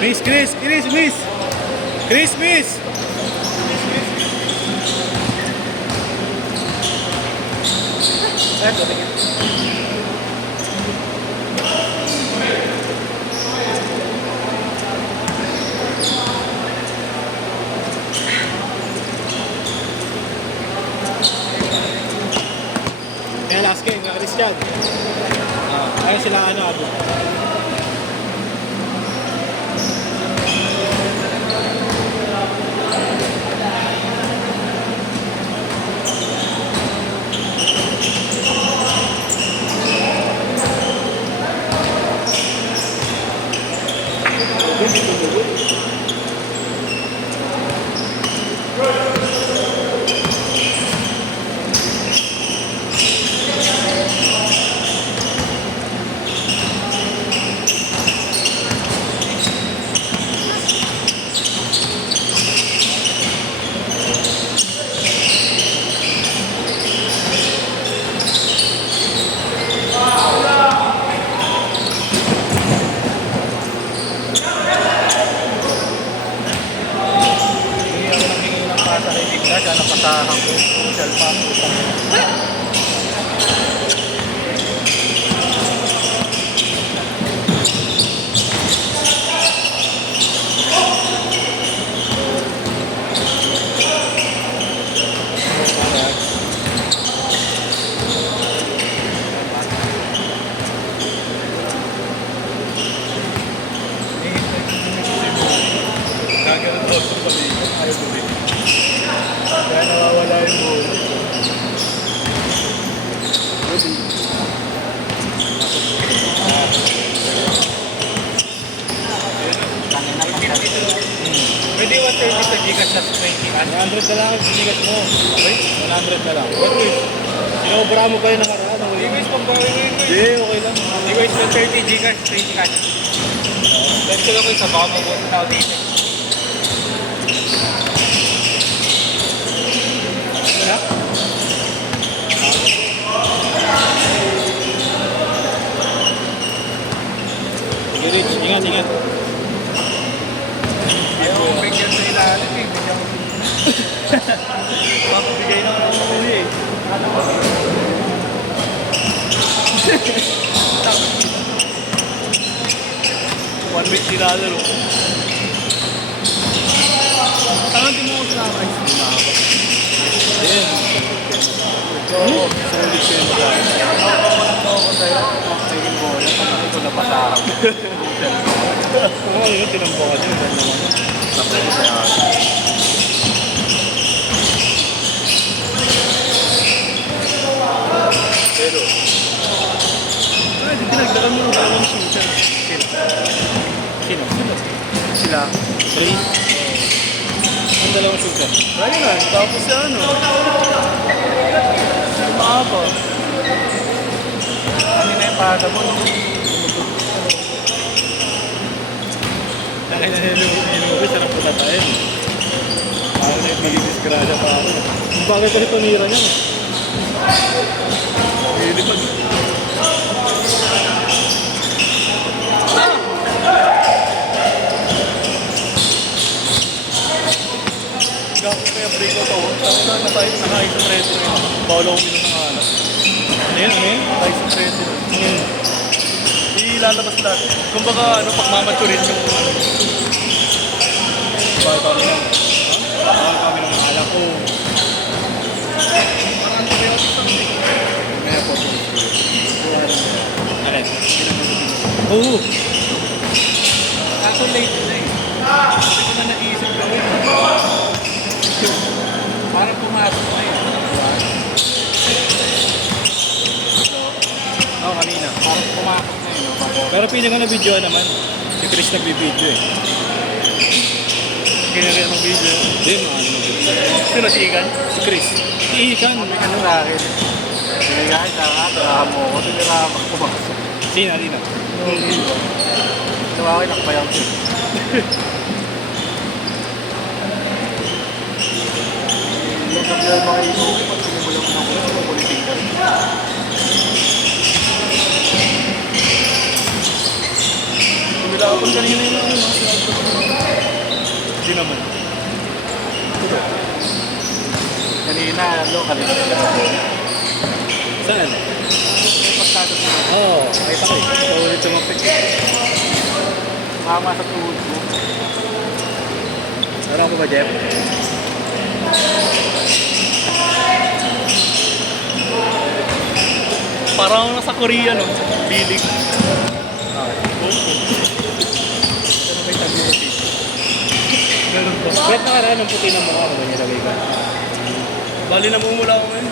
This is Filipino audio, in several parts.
Miss, Chris, Chris, Miss. Chris, Miss. Kaya last game, Christian. Ayun sila ano, Abo. Napasahan ko, social pa, utang. Gagawin ko sa pabili, ayaw bumili. Kaya nawawala yung buo. Pwede 130 sa Gcash na 20 cash. 100 na lang ang Gcash mo. Okay? 100 na lang. Pero sinobra mo kayo ng araan. Gcash pagbawi mo yun. Hindi, okay lang. Gcash 130 Gcash 20 cash. Let's go lang kayo sa baka mabuti na ako dito. Sige Rich, ingat, ingat. Ayaw ko bigyan sa ilalim eh. Papabigay na ako muli eh. 150 dollar oh. Tangan din mo ako sa akin. Ayan. Oo, solid siya mo dahil. Ako sa'yo, makikin mo ulit. Ito na pasahan. Oo, yun, tinambukan yun. Tapos ko sa'yo. Pero, dinagdagan mo ng dalawang susan. Sino? Sila. Three. Ang dalawang susan. Kaya nga, tapos siya ano. Maaba. Kami na yung pata mo. Dahil na nilubis, sarap po tatayin. Parang na yung magigis-grasya pa ako. Bakit kasi tumira niya? Lilipad. Gawin kaya break out ako. Tapos na tayo nakain sa preso yun. Bawal akong minum ng alas. Ano yun? Ano yun? Tayo sa preso yun. Ilalabas lahat. Kung baka ano, pagmamaturin yung ano. Bawal kami ng bawal kami ng alak ko. Parang antibiotic something. May po po. Alin? Oo. Kaso late na eh. Hindi ko na naisip gawin. Parang pumasok na yun. Oo, kanina. Parang pumasok na yun. Pero pinaka na video naman. Si Chris nagbibideo eh. Kinagaya ng video. Hindi, maano na video. Sino si Igan? Si Chris. Si Igan. Kami ka nung akin. Sinagahin na nga. Tarahan mo ako. Tinirahan ako pumasok. Sino? Alina? Hindi. Tawagin ako bayaw ko. Nagkakilala mga ito, pag sinimulan mo na ako sa politika. Nilapon kanina yung ano. Hindi naman. Kanina, local yun. Saan? Pagkado mo. Oo, nakita ko eh. Ito ulit tumapit. Mama sa tuhod mo. Meron ko ba, Jeff? Parang nasa Korea, no? Bilig. Ah. Ano ba yung tabi mo, Pete? Meron ba? Bet na karaan ng puti ng mukha ko ba nilagay ka? Bali namumula ako ngayon.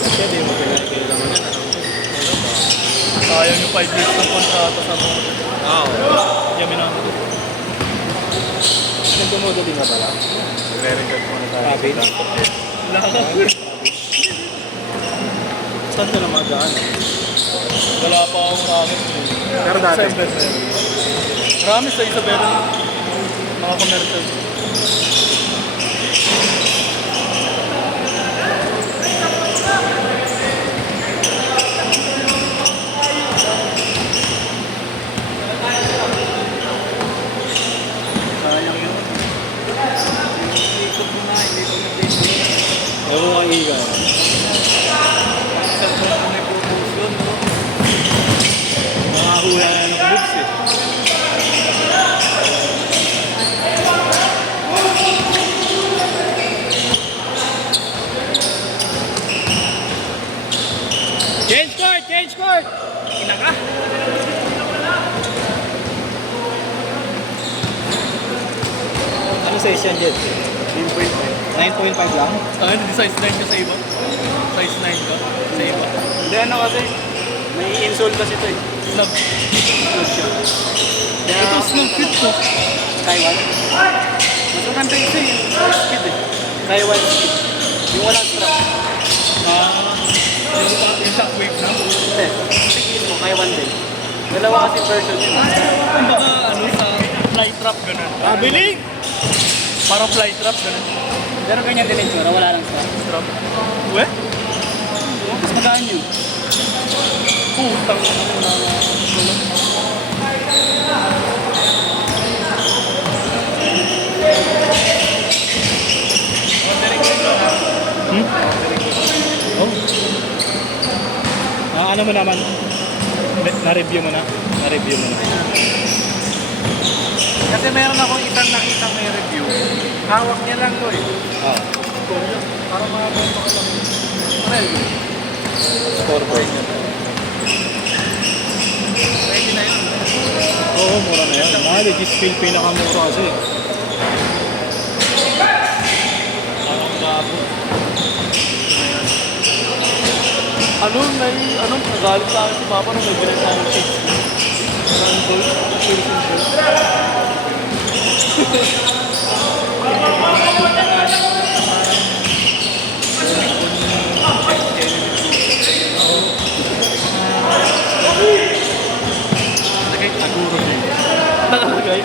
Kasi di mo pinagkaya naman yan. Sayang yung 5 years ng kontrata sa mga. Oo. Yamin ako. Nagdumodo din ka pala? Nagre-reserve mo na tayo. Rabbit? Lahat. Saan ka na magaan? Wala pa akong ramen. Pero dati? Sa Isabel na yun. Marami sa Isabel. Mga commercial. Sayang yun. Ikot mo na, hindi ko nag-date. Ewan ko ang higa. Cellphone ko may purpose yun, no? Makahula na ng boobs eh. Change court! Change court! Ina ka! Ano size yan, Jet? 9.5. 9.5 lang? Ah, hindi size 9 ka sa iba? Size 9 ka sa iba? Hindi ano kasi, may insole kasi ito eh. Snug. Insole siya. Ito snug fit ko. Taiwan? Mas maganda isa eh. Speed eh. Taiwan speed. Yung walang strap. Yung shockwave na. Hindi. Tingin mo, Taiwan din. Dalawa kasi version yun. Kumbaga ano sa fly trap ganun. Ah, biling! Parang fly trap ganun. Pero ganyan din yung tsura, wala lang strap. Trap. We? Mas magaan yun. Putang na Oh. Ano mo naman? Na-review mo na? Na-review mo na. Kasi meron akong isang nakita may review. Hawak niya lang ko eh. Ah, Para makabuntok lang. Well, scoreboard. ready na yun. Oo, mura na yan. Mahal eh, this feel pinakamura kasi. Parang gabo. Nagalit sa akin si Papa nung may bilang sa akin shades. Parang gold, piercing gold. Nakalagay, taguro din. Nakalagay?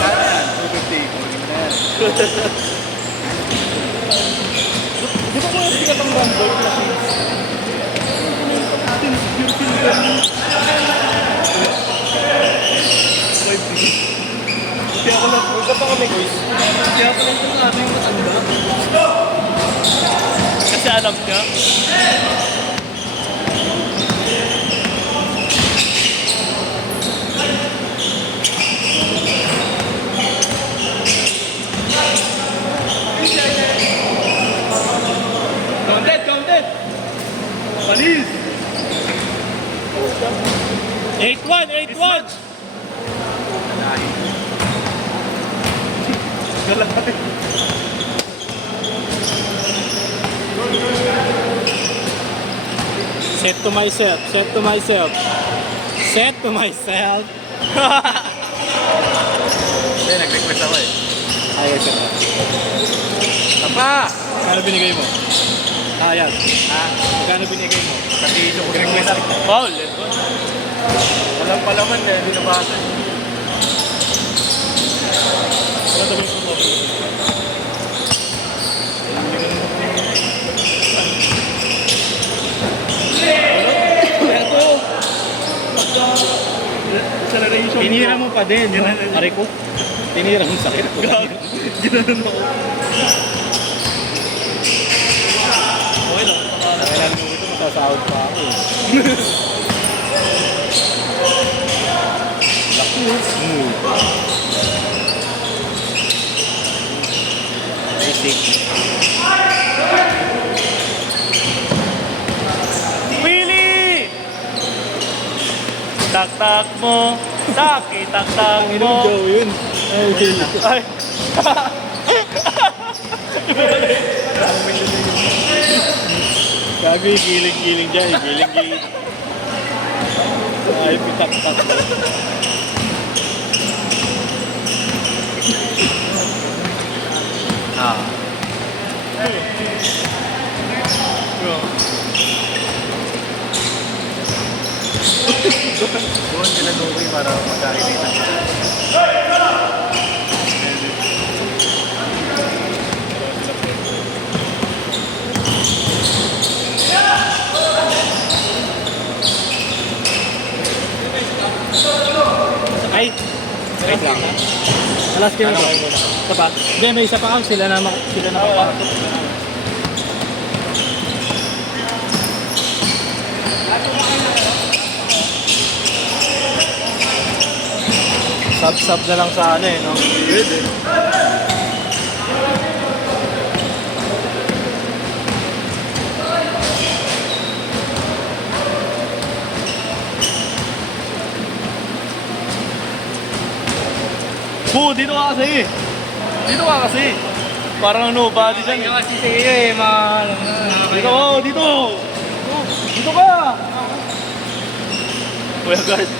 Kanan, 250. Di ba kung hindi ka pang bundle na shades? Kaya ako lang, huwag pa kami guys. Kaya ako lang itong ano yung matanda. Kasi alam niya. Counted, counted! Palis! 8-1! 8-1! Galay. Set to myself, set to myself. Set to myself. Hindi, nag-request ako eh. Ayos ka. Tapa! Kano binigay mo? Yan. Ha? Kano binigay mo? Kasi ito ko request ako. Paul, walang palaman eh, hindi nabasa. Wala tabi ko mo. Ito! Acceleration Tinira mo pa din, no? Pare ko. Tinira mo sakit ko. Ginanon ako. Okay lang. Kailan mo ito, masasahod pa ako. Laki, smooth. Basic. Willie! Tak-tak mo. Tak-tak Ang mo. Joe yun. Ay, Ay. gago yung giling-giling dyan. Giling-giling. Ay, pitak-tak. Ah. Bro. Doon sila Noe para magkakita. Ay! Wait lang. Alas kayo Ano ito. kayo muna? Isa pa? Hindi, may isa pa ako. Sila na makapatok. Sub-sub na lang sa ano eh, no? Pwede. Dito ka kasi. Dito ka kasi. Parang nobody dyan. Yung kasi sa'yo eh, mahal. Dito ka, dito. Dito ka. Kuya guard.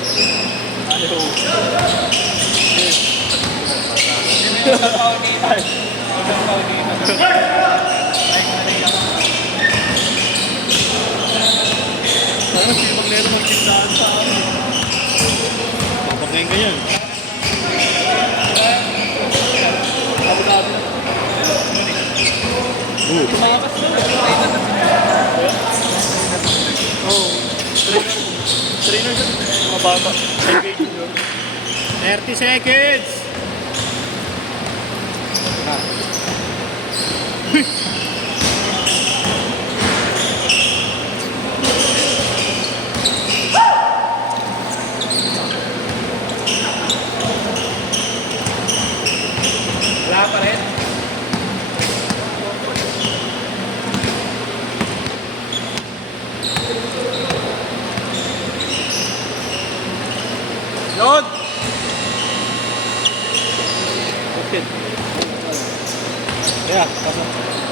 Sana sino maglero ng tindahan sa amin. Papagayin ka yan. Trainer siya. Mga bata. 30 seconds! Wala pa rin. Yun! Okay. Yeah, pasok.